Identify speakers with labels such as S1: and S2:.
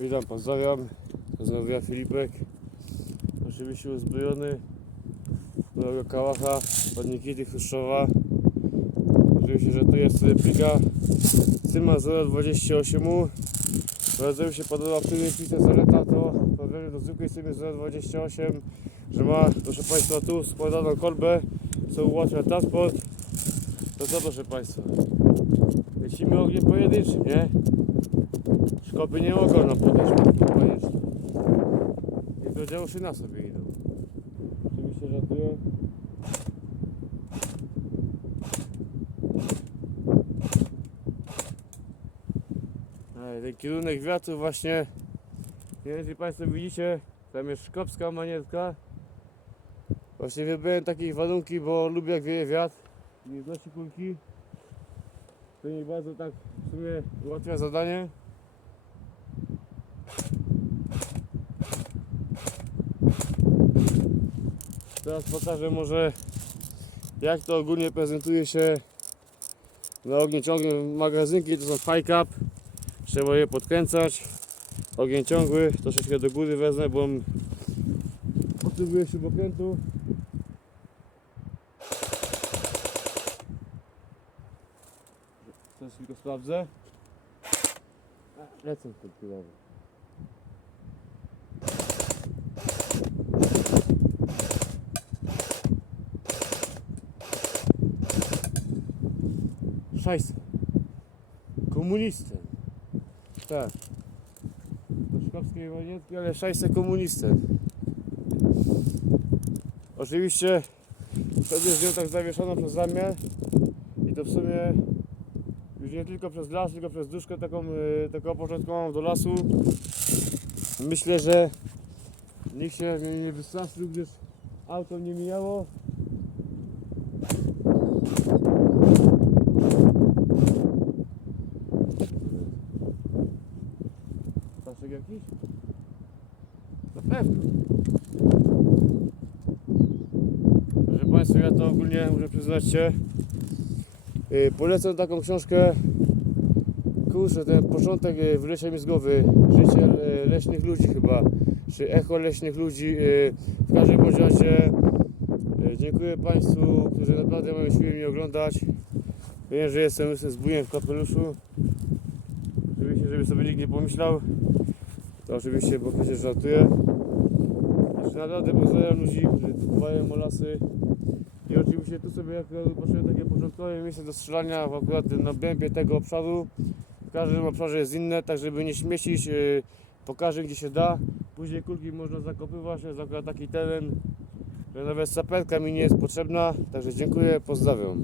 S1: Witam, pozdrawiam. Pozdrawia Filipek. Oczywiście uzbrojony. Nowego kałacha od Nikity Chruszczowa. Oczywiście, że tu jest replika Cyma 028. Bardzo mi się podoba przylepita Zaleta, to powiem do zwykłej Cymy 028, że ma, proszę Państwa, tu składaną kolbę, co ułatwia transport. To co, proszę Państwa? Lecimy ogniem pojedynczym, nie? Szkopy nie mogą nam podejść koniecznie. I do działu szyna sobie idą. Oczywiście żartuję. Ten kierunek wiatru właśnie, nie wiem czy Państwo widzicie, tam jest szkopska manietka. Właśnie wybrałem takie warunki, bo lubię jak wieje wiatr i znosi kulki. To mi bardzo tak w sumie ułatwia zadanie. Teraz pokażę może jak to ogólnie prezentuje się na ogniu ciągłym magazynki. To są high cap. Trzeba je podkręcać. Ogień ciągły. Troszeczkę do góry wezmę, bo potrzebuję śrubokrętu. Teraz tylko sprawdzę. Lecę w tym chwilowo. Szajs. Komunistę. Tak. Do szkopskiej wojnietki, ale szajsę komunistę. Oczywiście wtedy z nią tak zawieszono przez ramię i to w sumie już nie tylko przez las, tylko przez duszkę taką, y, taką początkową do lasu. Myślę, że nikt się nie, nie wystraszył, gdyż auto nie mijało. Staszek jakiś? Na pewno. Proszę Państwa, ja to ogólnie muszę przyznać się. Yy, polecam taką książkę. Kurczę, ten początek yy, wylecia mi z głowy. Życie yy, leśnych ludzi chyba. Czy echo leśnych ludzi. W każdym razie dziękuję Państwu, którzy naprawdę mają siłę mnie oglądać. Wiem, że jestem, jestem zbójem w kapeluszu. Oczywiście, żeby sobie nikt nie pomyślał. To oczywiście, bo przecież żartuję. Jeszcze naprawdę pozdrawiam ludzi, którzy dbają o lasy. Oczywiście tu sobie jak poszedłem takie początkowe miejsce do strzelania w akurat na bębie tego obszaru. W każdym obszarze jest inne, tak żeby nie śmiecić. Yy, pokażę gdzie się da. Później kulki można zakopywać, jest akurat taki teren, że nawet saperka mi nie jest potrzebna. Także dziękuję, pozdrawiam.